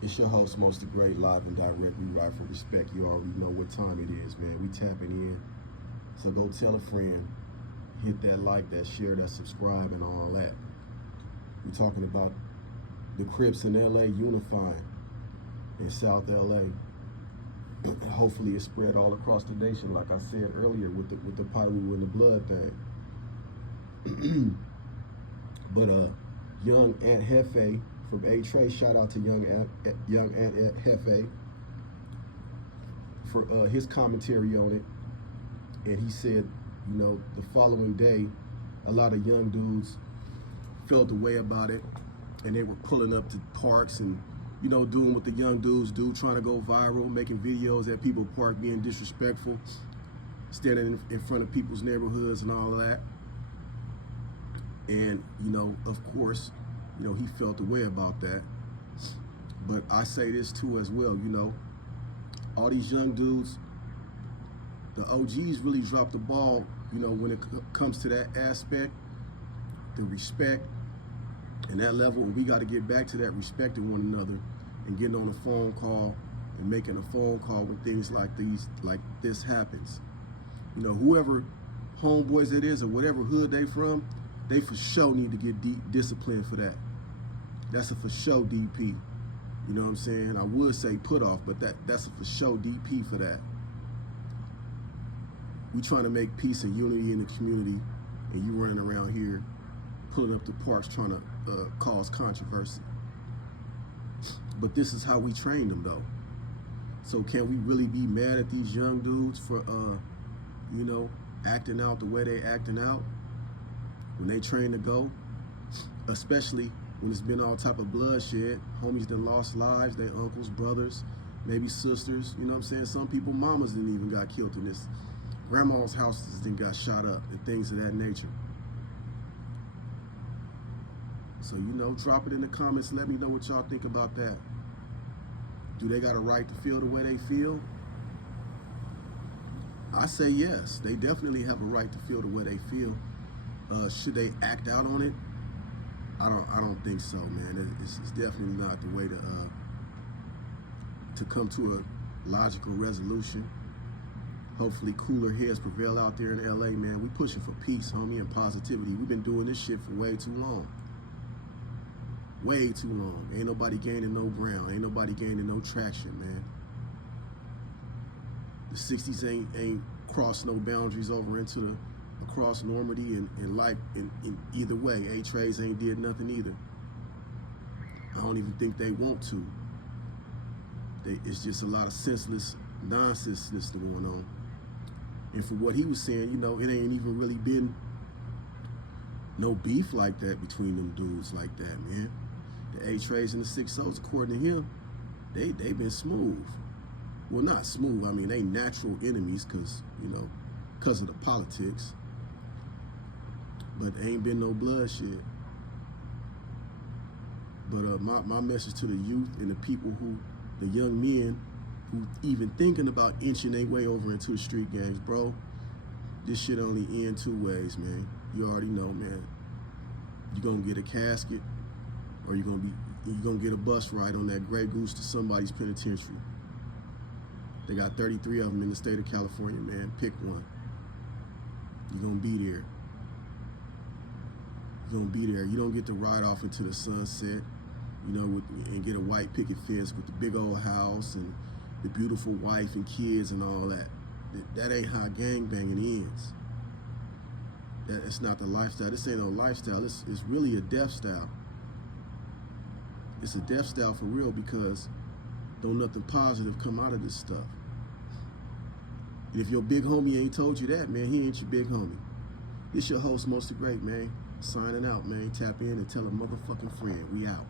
It's your host, Most the Great, live and direct. We ride for respect. You already know what time it is, man. We tapping in. So go tell a friend, hit that like, that share, that subscribe, and all that. We're talking about the Crips in LA unifying in South LA. Hopefully it spread all across the nation, like I said earlier, with the Pyro and the blood thing. But young Aunt Hefe from A-Tray, shout out to young Aunt Hefe for his commentary on it. And he said, you know, the following day, a lot of young dudes felt the way about it, and they were pulling up to parks and, you know, doing what the young dudes do, trying to go viral, making videos at people park, being disrespectful, standing in front of people's neighborhoods and all of that. And, you know, of course, you know, he felt the way about that. But I say this too as well, you know, all these young dudes, the OGs really dropped the ball, you know, when it comes to that aspect, the respect and that level. And we got to get back to that, respecting one another and getting on a phone call and making a phone call when things like this happens. You know, whoever homeboys it is or whatever hood they from, they for sure need to get disciplined for that. That's a for sure DP. You know what I'm saying? I would say put off, but that's a for sure DP for that. We trying to make peace and unity in the community, and you running around here pulling up the parks trying to cause controversy. But this is how we train them, though. So can we really be mad at these young dudes for, you know, acting out the way they acting out when they train to go? Especially when it's been all type of bloodshed. Homies done lost lives, their uncles, brothers, maybe sisters. You know what I'm saying? Some people, mamas didn't even got killed in this. Grandma's houses didn't got shot up and things of that nature. So, you know, drop it in the comments. Let me know what y'all think about that. Do they got a right to feel the way they feel? I say yes. They definitely have a right to feel the way they feel. Should they act out on it? I don't think so, man. It's definitely not the way to come to a logical resolution. Hopefully cooler heads prevail out there in LA, man. We pushing for peace, homie, and positivity. We've been doing this shit for way too long. Way too long. Ain't nobody gaining no ground. Ain't nobody gaining no traction, man. The 60s ain't crossed no boundaries over into across Normandy and life in either way. A-Trays ain't did nothing either. I don't even think they want to. It's just a lot of senseless nonsense that's going on. And for what he was saying, you know, it ain't even really been no beef like that between them dudes like that, man. The A-Trays and the 6-0s, according to him, they been smooth. Well, not smooth. I mean, they natural enemies because, you know, because of the politics. But ain't been no bloodshed. But my message to the youth and the people the young men who even thinking about inching their way over into the street gangs, bro, this shit only end two ways, man. You already know, man. You're gonna get a casket, or you're gonna get a bus ride on that Grey Goose to somebody's penitentiary. They got 33 of them in the state of California, man. Pick one. You're gonna be there. You're gonna be there. You don't get to ride off into the sunset, you know, and get a white picket fence with the big old house and the beautiful wife and kids and all that. That ain't how gangbanging ends. It's not the lifestyle. This ain't no lifestyle. It's really a death style. It's a death style for real, because don't nothing positive come out of this stuff. And if your big homie ain't told you that, man, he ain't your big homie. This your host, Most the Great, man. Signing out, man. Tap in and tell a motherfucking friend. We out.